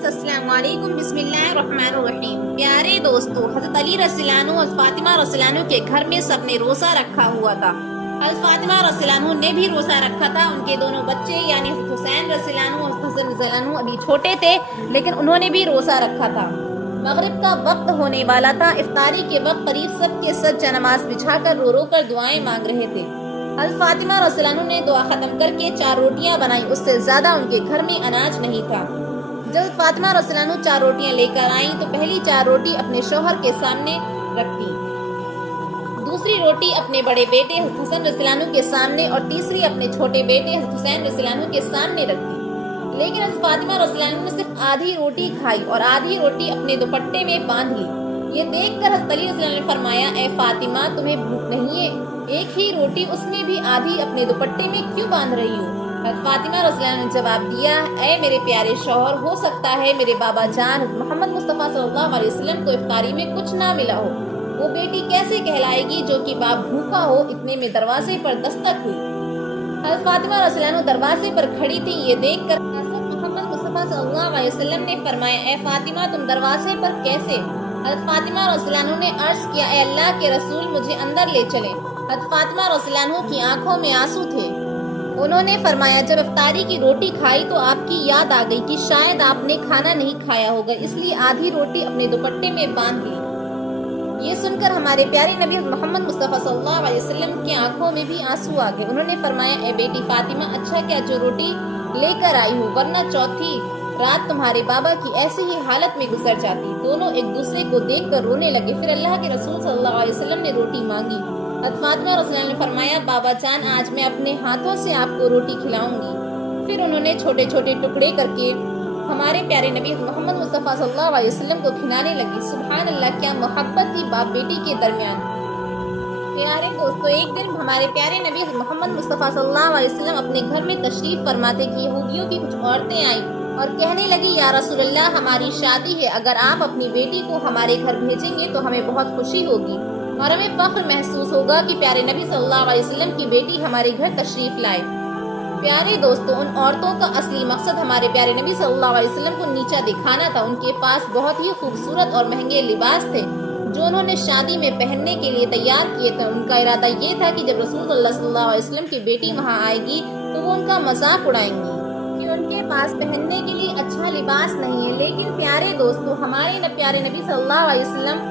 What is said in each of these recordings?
Friends السلام علیکم، بسم اللہ الرحمن الرحیم۔ پیارے دوستو، حضرت علی رضی اللہ عنہ اور فاطمہ رضی اللہ عنہ کے گھر میں سب نے روزہ رکھا ہوا تھا۔ حضرت فاطمہ رضی اللہ عنہ نے بھی روزہ رکھا تھا۔ ان کے دونوں بچے یعنی حضرت حسین رضی اللہ عنہ اور حضرت حسن رضی اللہ عنہ ابھی چھوٹے تھے، لیکن انہوں نے بھی روزہ رکھا تھا۔ مغرب کا وقت ہونے والا تھا۔ افطاری کے وقت قریب سب کے سجدہ نماز بچھا کر رو رو کر دعائیں مانگ رہے تھے۔ حضرت فاطمہ رضی اللہ عنہ نے دعا ختم کر کے 4 روٹیاں بنائیں، اس سے زیادہ ان کے گھر میں اناج نہیں تھا۔ جب فاطمہ رضی اللہ عنہ 4 روٹیاں لے کر آئیں تو پہلی 4 روٹی اپنے شوہر کے سامنے رکھ دی، دوسری روٹی اپنے بڑے بیٹے حضرت حسن رضی اللہ عنہ کے سامنے اور تیسری اپنے چھوٹے بیٹے حضرت حسین رضی اللہ عنہ کے سامنے رکھ دی۔ لیکن حضرت فاطمہ رضی اللہ عنہ نے صرف آدھی روٹی کھائی اور آدھی روٹی اپنے دوپٹے میں باندھ لی۔ یہ دیکھ کر حضرت علی رضی اللہ عنہ نے فرمایا، اے فاطمہ، تمہیں بھوک نہیں ہے؟ ایک ہی روٹی، اس میں بھی آدھی اپنے دوپٹے میں کیوں باندھ رہی ہو؟ حضرت فاطمہ رضی اللہ عنہ نے جواب دیا، اے میرے پیارے شوہر، ہو سکتا ہے میرے بابا جان حضرت محمد مصطفیٰ صلی اللہ علیہ وسلم کو افطاری میں کچھ نہ ملا ہو۔ وہ بیٹی کیسے کہلائے گی جو کہ باپ بھوکا ہو؟ اتنے میں دروازے پر دستک ہوئی۔ حضرت فاطمہ رضی اللہ عنہ دروازے پر کھڑی تھی۔ یہ دیکھ کر حضرت محمد مصطفیٰ صلی اللہ علیہ وسلم نے فرمایا، اے فاطمہ، تم دروازے پر کیسے؟ حضرت فاطمہ رضی اللہ عنہ نے عرض کیا، اے اللہ کے رسول، مجھے اندر لے چلیں۔ حضرت فاطمہ رضی اللہ عنہ کی آنکھوں میں آنسو تھے۔ انہوں نے فرمایا، جب افطاری کی روٹی کھائی تو آپ کی یاد آ گئی کہ شاید آپ نے کھانا نہیں کھایا ہوگا، اس لیے آدھی روٹی اپنے دوپٹے میں باندھ لی۔ یہ سن کر ہمارے پیارے نبی محمد مصطفیٰ صلی اللہ علیہ وسلم کی آنکھوں میں بھی آنسو آ گئے۔ انہوں نے فرمایا، اے بیٹی فاطمہ، اچھا کیا جو روٹی لے کر آئی ہو، ورنہ چوتھی رات تمہارے بابا کی ایسی ہی حالت میں گزر جاتی۔ دونوں ایک دوسرے کو دیکھ کر رونے لگے۔ پھر اللہ کے رسول صلی اللہ علیہ وسلم نے روٹی مانگی۔ حضرت فاطمہ رضی اللہ عنہ نے فرمایا، بابا جان، آج میں اپنے ہاتھوں سے آپ کو روٹی کھلاؤں گی۔ پھر انہوں نے چھوٹے چھوٹے ٹکڑے کر کے ہمارے پیارے نبی محمد مصطفیٰ صلی اللہ علیہ وسلم کو کھلانے لگی۔ سبحان اللہ، کیا محبت تھی باپ بیٹی کے درمیان۔ پیارے دوستو، ایک دن ہمارے پیارے نبی محمد مصطفیٰ صلی اللہ علیہ وسلم اپنے گھر میں تشریف فرماتے کہ یہودیوں کی کچھ عورتیں آئیں اور کہنے لگی، یا رسول اللہ، ہماری شادی ہے، اگر آپ اپنی بیٹی کو ہمارے گھر بھیجیں گے تو ہمیں بہت خوشی ہوگی اور ہمیں فخر محسوس ہوگا کہ پیارے نبی صلی اللہ علیہ وسلم کی بیٹی ہمارے گھر تشریف لائے۔ پیارے دوستو، ان عورتوں کا اصلی مقصد ہمارے پیارے نبی صلی اللہ علیہ وسلم کو نیچا دکھانا تھا۔ ان کے پاس بہت ہی خوبصورت اور مہنگے لباس تھے جو انہوں نے شادی میں پہننے کے لیے تیار کیے تھے۔ ان کا ارادہ یہ تھا کہ جب رسول اللہ صلی اللہ علیہ وسلم کی بیٹی وہاں آئے گی تو وہ ان کا مذاق اڑائیں گی کہ ان کے پاس پہننے کے لیے اچھا لباس نہیں ہے۔ لیکن پیارے دوستو، ہمارے پیارے نبی صلی اللہ علیہ وسلم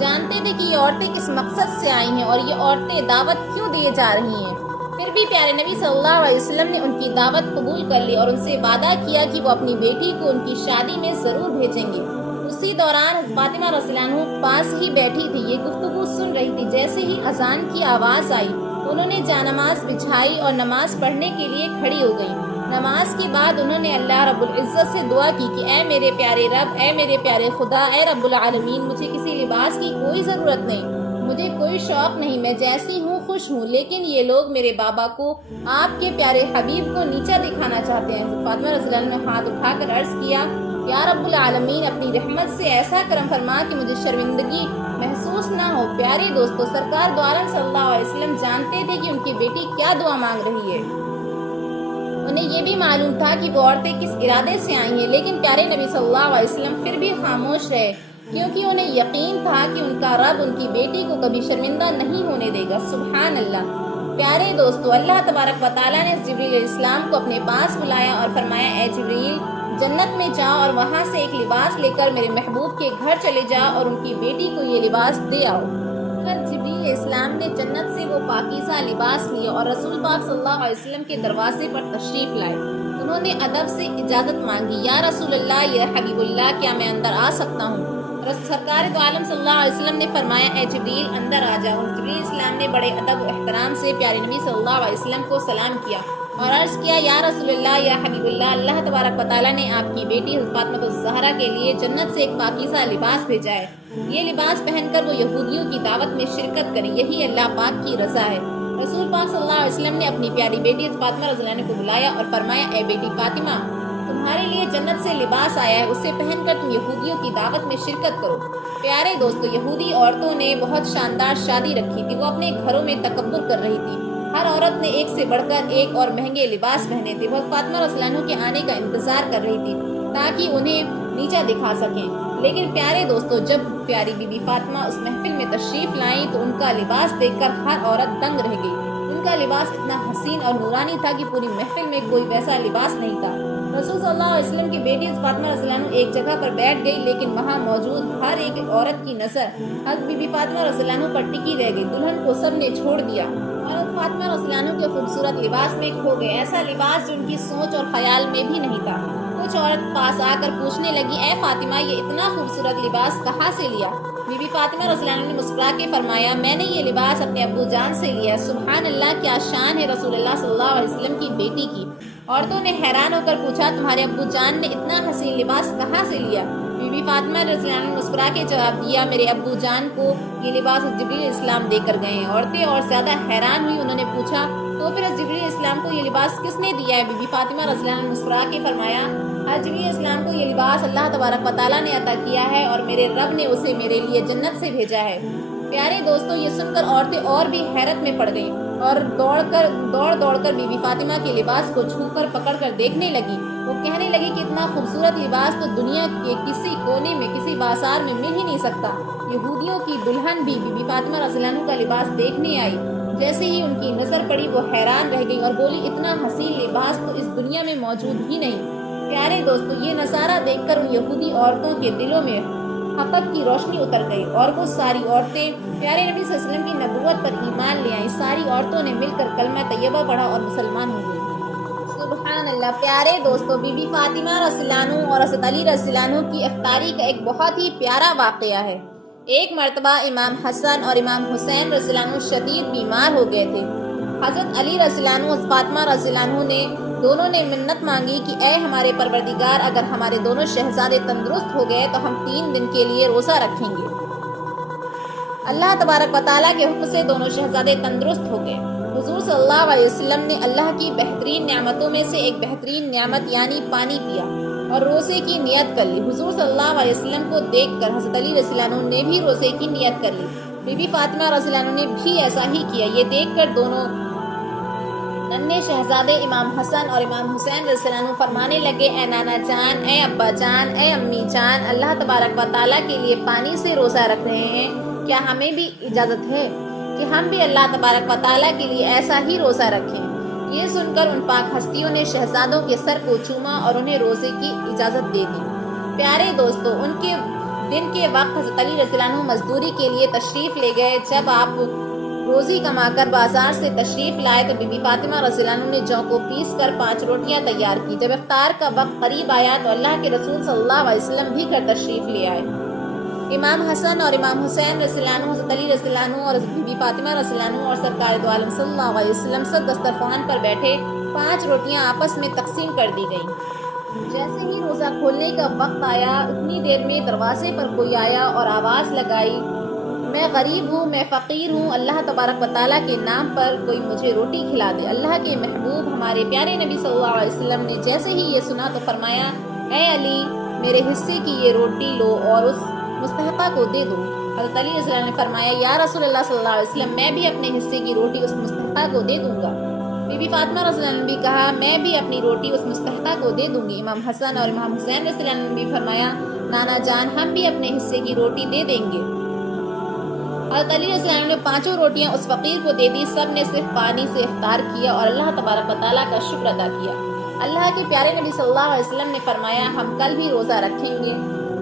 جانتے تھے کہ یہ عورتیں کس مقصد سے آئی ہیں اور یہ عورتیں دعوت کیوں دیے جا رہی ہیں۔ پھر بھی پیارے نبی صلی اللہ علیہ وسلم نے ان کی دعوت قبول کر لی اور ان سے وعدہ کیا کہ وہ اپنی بیٹی کو ان کی شادی میں ضرور بھیجیں گے۔ اسی دوران حضرت فاطمہ رضی اللہ عنہ پاس ہی بیٹھی تھی، یہ گفتگو سن رہی تھی۔ جیسے ہی اذان کی آواز آئی، انہوں نے جانماز بچھائی اور نماز پڑھنے کے لیے کھڑی ہو گئی۔ نماز کے بعد انہوں نے اللہ رب العزت سے دعا کی کہ اے میرے پیارے رب، اے میرے پیارے خدا، اے رب العالمین، مجھے کسی لباس کی کوئی ضرورت نہیں، مجھے کوئی شوق نہیں، میں جیسی ہوں خوش ہوں، لیکن یہ لوگ میرے بابا کو، آپ کے پیارے حبیب کو نیچا دکھانا چاہتے ہیں۔ فاطمہ رضی اللہ عنہ نے ہاتھ اٹھا کر عرض کیا، یا رب العالمین، اپنی رحمت سے ایسا کرم فرما کہ مجھے شرمندگی محسوس نہ ہو۔ پیارے دوستو، سرکار دو عالم صلی اللہ علیہ وسلم جانتے تھے کہ ان کی بیٹی کیا دعا مانگ رہی ہے۔ انہیں یہ بھی معلوم تھا کہ وہ عورتیں کس ارادے سے آئی ہیں، لیکن پیارے نبی صلی اللہ علیہ وسلم پھر بھی خاموش رہے، کیونکہ انہیں یقین تھا کہ ان کا رب ان کی بیٹی کو کبھی شرمندہ نہیں ہونے دے گا۔ سبحان اللہ۔ پیارے دوستو، اللہ تبارک و تعالیٰ نے جبریل علیہ السلام کو اپنے پاس بلایا اور فرمایا، اے جبریل، جنت میں جاؤ اور وہاں سے ایک لباس لے کر میرے محبوب کے گھر چلے جاؤ اور ان کی بیٹی کو یہ لباس دے آؤ۔ پھر جبریل علیہ السلام نے جنت سے وہ پاکیزہ لباس لیا اور رسول پاک صلی اللہ علیہ وسلم کے دروازے پر تشریف لائے۔ انہوں نے ادب سے اجازت مانگی، یا رسول اللہ، یا حبیب اللہ، کیا میں اندر آ سکتا ہوں؟ سرکار دو عالم صلی اللہ علیہ وسلم نے فرمایا، اے جبریل، اندر آ جاؤ۔ جبریل علیہ السلام نے بڑے ادب و احترام سے پیارے نبی صلی اللہ علیہ وسلم کو سلام کیا اور عرض کیا، یا رسول اللہ، یا حبیب اللہ، اللہ تبارک و تعالیٰ نے آپ کی بیٹی حضرت فاطمہ الزہرا کے لیے جنت سے ایک پاکیزہ لباس بھیجا ہے۔ یہ لباس پہن کر وہ یہودیوں کی دعوت میں شرکت کریں، یہی اللہ پاک کی رضا ہے۔ رسول پاک صلی اللہ علیہ وسلم نے اپنی پیاری بیٹی حضرت فاطمہ رضی اللہ عنہا کو بلایا اور فرمایا، اے بیٹی فاطمہ، تمہارے لیے جنت سے لباس آیا ہے، اسے پہن کر تم یہودیوں کی دعوت میں شرکت کرو۔ پیارے دوستو، یہودی عورتوں نے بہت شاندار شادی رکھی تھی، وہ اپنے گھروں میں تکبر کر رہی تھی۔ ہر عورت نے ایک سے بڑھ کر ایک اور مہنگے لباس پہنے تھے۔ وہ فاطمہ رضی اللہ عنہ کے آنے کا انتظار کر رہی تھی تاکہ انہیں نیچا دکھا سکیں۔ لیکن پیارے دوستو، جب پیاری بی بی فاطمہ اس محفل میں تشریف لائیں تو ان کا لباس دیکھ کر ہر عورت دنگ رہ گئی۔ ان کا لباس اتنا حسین اور نورانی تھا کہ پوری محفل میں کوئی ویسا لباس نہیں تھا۔ رسول صلی اللہ علیہ وسلم کی بیٹی فاطمہ رضی اللہ عنہ ایک جگہ پر بیٹھ گئی، لیکن وہاں موجود ہر ایک عورت کی نظر حضرت بی بی فاطمہ رضی اللہ عنہ پر ٹکی رہ گئی۔ دلہن کو سب نے چھوڑ دیا اور حضرت فاطمہ رضی اللہ عنہ کے خوبصورت لباس میں کھو گئے، ایسا لباس جو ان کی سوچ اور خیال میں بھی نہیں تھا۔ کچھ عورت پاس آ کر پوچھنے لگی، اے فاطمہ، یہ اتنا خوبصورت لباس کہاں سے لیا؟ بی بی فاطمہ رضی اللہ عنہ نے مسکرا کے فرمایا، میں نے یہ لباس اپنے ابو جان سے لیا۔ سبحان اللہ، کیا شان ہے رسول اللہ صلی اللہ علیہ وسلم کی بیٹی کی۔ عورتوں نے حیران ہو کر پوچھا، تمہارے ابو جان نے اتنا حسین لباس کہاں سے لیا؟ بی بی فاطمہ رضی اللہ عنہ نے مسکرا کے جواب دیا، میرے ابو جان کو یہ لباس جبریل علیہ السلام دے کر گئے ہیں۔ عورتیں اور زیادہ حیران ہوئی، انہوں نے پوچھا، تو پھر جبریل علیہ السلام کو یہ لباس کس نے دیا ہے؟ بی بی فاطمہ رضی اللہ عنہ نے مسکرا کے فرمایا، جبریل علیہ السلام کو یہ لباس اللہ تبارک و تعالیٰ نے عطا کیا ہے اور میرے رب نے اسے میرے لیے جنت سے بھیجا ہے۔ پیارے دوستو، یہ سن کر عورتیں اور بھی حیرت میں پڑ گئیں اور دوڑ کر بی بی فاطمہ کے لباس کو چھو کر پکڑ کر دیکھنے لگی۔ وہ کہنے لگی کہ اتنا خوبصورت لباس تو دنیا کے کسی کونے میں، کسی بازار میں مل ہی نہیں سکتا۔ یہودیوں کی دلہن بھی بی بی فاطمہ رضی اللہ عنہ کا لباس دیکھنے آئی۔ جیسے ہی ان کی نظر پڑی وہ حیران رہ گئی اور بولی، اتنا حسین لباس تو اس دنیا میں موجود ہی نہیں۔ پیارے دوستو، یہ نظارہ دیکھ کر ان یہودی عورتوں کے دلوں میں حقیقت کی روشنی اتر گئی اور وہ ساری عورتیں پیارے نبی صلی اللہ علیہ وسلم کی نبوت پر ایمان لے آئیں۔ ساری عورتوں نے مل کر کلمہ طیبہ پڑھا اور مسلمان ہو گئی۔ سبحان اللہ۔ پیارے دوستو، بی بی فاطمہ رضی اللہ عنہ اور حضرت علی رضی اللہ عنہ کی افطاری کا ایک بہت ہی پیارا واقعہ ہے۔ ایک مرتبہ امام حسن اور امام حسین رضی اللہ عنہ شدید بیمار ہو گئے تھے۔ حضرت علی رضی اللہ عنہ اور فاطمہ رضی اللہ عنہ نے دونوں نے منت مانگی کہ اے ہمارے پروردگار، اگر ہمارے دونوں شہزادے تندرست ہو گئے تو ہم 3 دن کے لیے روزہ رکھیں گے۔ اللہ تبارک و تعالیٰ کے حکم سے دونوں شہزادے تندرست ہو گئے۔ حضور صلی اللہ علیہ وسلم نے اللہ کی بہترین نعمتوں میں سے ایک بہترین نعمت یعنی پانی پیا اور روزے کی نیت کر لی۔ حضور صلی اللہ علیہ وسلم کو دیکھ کر حضرت علی رضی اللہ عنہ نے بھی روزے کی نیت کر لی۔ بی بی فاطمہ رضی اللہ عنہ نے بھی ایسا ہی کیا۔ یہ دیکھ کر دونوں ننھے شہزادے امام حسن اور امام حسین رضی اللہ عنہ فرمانے لگے، اے نانا جان، اے ابا جان، اے امی جان، اللہ تبارک و تعالیٰ کے لیے پانی سے روزہ رکھ رہے ہیں، کیا ہمیں بھی اجازت ہے کہ ہم بھی اللہ تبارک و تعالیٰ کے لیے ایسا ہی روزہ رکھیں؟ یہ سن کر ان پاک ہستیوں نے شہزادوں کے سر کو چوما اور انہیں روزے کی اجازت دے دی۔ پیارے دوستو، ان کے دن کے وقت حضرت علی رضی اللہ عنہ مزدوری کے لیے تشریف لے گئے۔ جب آپ روزی کما کر بازار سے تشریف لائے تو بی بی فاطمہ رضی اللہ عنہ نے جو کو پیس کر 5 روٹیاں تیار کی۔ جب افطار کا وقت قریب آیا تو اللہ کے رسول صلی اللہ علیہ وسلم بھی گھر تشریف لے آئے۔ امام حسن اور امام حسین رضی اللہ عنہ، حضرت علی رضی اللہ عنہ اور بی بی فاطمہ رضی اللہ عنہ اور سرکار دو عالم صلی اللہ علیہ وسلم سب دسترخوان پر بیٹھے 5 روٹیاں آپس میں تقسیم کر دی گئیں۔ جیسے ہی روزہ کھولنے کا وقت آیا، اتنی دیر میں دروازے پر کوئی آیا اور آواز لگائی، میں غریب ہوں، میں فقیر ہوں، اللہ تبارک و تعالیٰ کے نام پر کوئی مجھے روٹی کھلا دے۔ اللہ کے محبوب ہمارے پیارے نبی صلی اللہ علیہ وسلم نے جیسے ہی یہ سنا تو فرمایا، اے علی، میرے حصے کی یہ روٹی لو اور اس مستحقہ کو دے دو۔ حضرت علی رضی اللہ عنہ نے فرمایا، یا رسول اللہ صلی اللہ علیہ وسلم، میں بھی اپنے حصے کی روٹی اس مستحقہ کو دے دوں گا۔ بی بی فاطمہ رضی اللہ عنہ نے بھی کہا، میں بھی اپنی روٹی اس مستحقہ کو دے دوں گی۔ امام حسن اور امام حسین رضی اللہ عنہ نے بھی فرمایا، نانا جان، ہم بھی اپنے حصے کی روٹی دے دیں گے۔ حضرت علی رضی اللہ عنہ نے 5 روٹیاں اس فقیر کو دے دی۔ سب نے صرف پانی سے افطار کیا اور اللہ تبارک و تعالیٰ کا شکر ادا کیا۔ اللہ کے پیارے نبی صلی اللہ علیہ وسلم نے فرمایا، ہم کل بھی روزہ رکھیں گے۔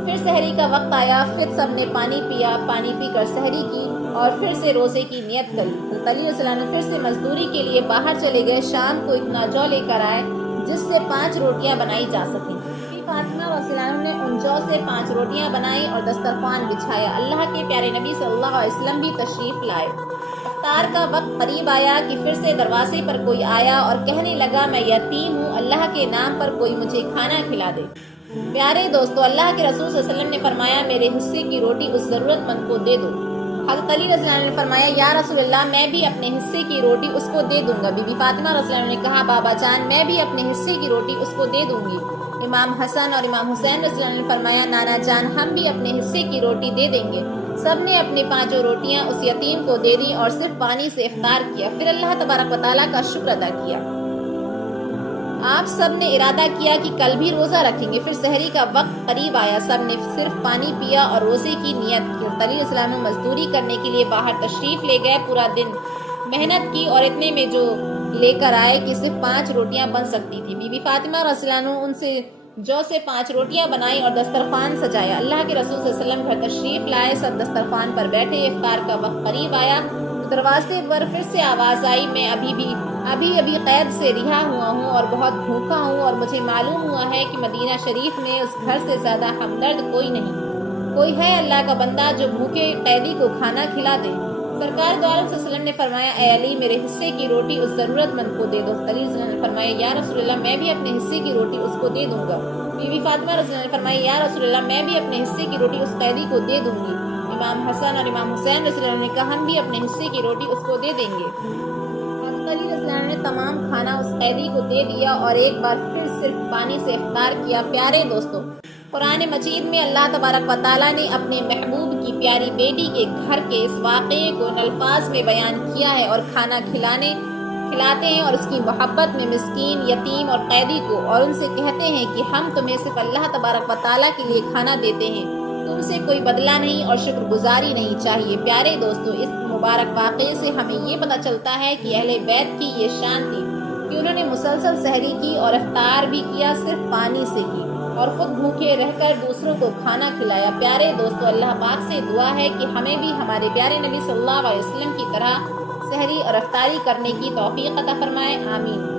پھر سحری کا وقت آیا، پھر سب نے پانی پیا، پانی پی کر سحری کی اور پھر سے روزے کی نیت کری۔ حضرت علی رضی اللہ عنہ پھر سے مزدوری کے لیے باہر چلے گئے۔ شام کو اتنا جو لے کر آئے جس سے 5 روٹیاں بنائی جا سکیں۔ فاطمہ رضی اللہ عنہ نے ان جو سے 5 روٹیاں بنائی اور دسترخوان بچھایا۔ اللہ کے پیارے نبی صلی اللہ علیہ وسلم بھی تشریف لائے۔ افطار کا وقت قریب آیا کہ پھر سے دروازے پر کوئی آیا اور کہنے لگا، میں یتیم ہوں، اللہ کے نام پر کوئی مجھے کھانا کھلا دے۔ پیارے دوستو، اللہ کے رسول صلی اللہ علیہ وسلم نے فرمایا، میرے حصے کی روٹی اس ضرورت مند کو دے دو۔ حضرت علی رضی اللہ عنہ نے فرمایا، یا رسول اللہ، میں بھی اپنے حصے کی روٹی اس کو دے دوں گا۔ بی بی فاطمہ رضی اللہ عنہ نے کہا، بابا جان، میں بھی اپنے حصے کی روٹی اس کو دے دوں گی۔ امام حسن اور امام حسین رضی اللہ عنہ نے فرمایا، نانا جان، ہم بھی اپنے حصے کی روٹی دے دیں گے۔ سب نے اپنی 5 روٹیاں اس یتیم کو دے دیں اور صرف پانی سے افطار کیا، پھر اللہ تبارک و تعالیٰ کا شکر ادا کیا۔ آپ سب نے ارادہ کیا کہ کل بھی روزہ رکھیں گے۔ پھر سحری کا وقت قریب آیا، سب نے صرف پانی پیا اور روزے کی نیت کی۔ حضرت علی علیہ السلام مزدوری کرنے کے لیے باہر تشریف لے گئے، پورا دن محنت کی اور اتنے میں جو لے کر آئے کہ صرف 5 روٹیاں بن سکتی تھی۔ بی بی فاطمہ رضی اللہ عنہ ان سے جو سے 5 روٹیاں بنائی اور دسترخوان سجایا۔ اللہ کے رسول صلی اللہ علیہ وسلم گھر تشریف لائے، سب دسترخوان پر بیٹھے۔ افطار کا وقت قریب آیا تو دروازے پر پھر سے آواز آئی، میں ابھی قید سے رہا ہوا ہوں اور بہت بھوکا ہوں، اور مجھے معلوم ہوا ہے کہ مدینہ شریف میں اس گھر سے زیادہ ہمدرد کوئی نہیں، کوئی ہے اللہ کا بندہ جو بھوکے قیدی کو کھانا کھلا دے۔ سرکار دو عالم صلی اللہ علیہ وسلم نے فرمایا، اے علی میرے حصے کی روٹی اس ضرورت مند کو دے دو۔ علی رضی اللہ عنہ نے فرمایا، یا رسول اللہ میں بھی اپنے حصے کی روٹی اس کو دے دوں گا۔ بی بی فاطمہ رضی اللہ عنہ نے فرمایا، یا رسول اللہ میں بھی اپنے حصے کی روٹی اس قیدی کو دے دوں گی۔ امام حسن اور امام حسین رضی اللہ عنہ نے کہا، ہم بھی اپنے حصے کی روٹی اس کو دے دیں گے۔ حضرت علی رضی اللہ عنہ نے تمام کھانا اس قیدی کو دے دیا اور ایک بار پھر صرف پانی سے افطار کیا۔ پیارے دوستو، قرآن مجید میں اللہ تبارک و تعالیٰ نے اپنے محبوب کی پیاری بیٹی کے گھر کے اس واقعے کو ان الفاظ میں بیان کیا ہے، اور کھانا کھلاتے ہیں اور اس کی محبت میں مسکین، یتیم اور قیدی کو، اور ان سے کہتے ہیں کہ ہم تمہیں صرف اللہ تبارک و تعالیٰ کے لیے کھانا دیتے ہیں، تم سے کوئی بدلہ نہیں اور شکر گزاری نہیں چاہیے۔ پیارے دوستو، اس مبارک واقعے سے ہمیں یہ پتہ چلتا ہے کہ اہل بیت کی یہ شان تھی کہ انہوں نے مسلسل سحری کی اور افطار بھی کیا، صرف پانی سے کی، اور خود بھوکے رہ کر دوسروں کو کھانا کھلایا۔ پیارے دوستو، اللہ پاک سے دعا ہے کہ ہمیں بھی ہمارے پیارے نبی صلی اللہ علیہ وسلم کی طرح سحری اور افطاری کرنے کی توفیق عطا فرمائے، آمین۔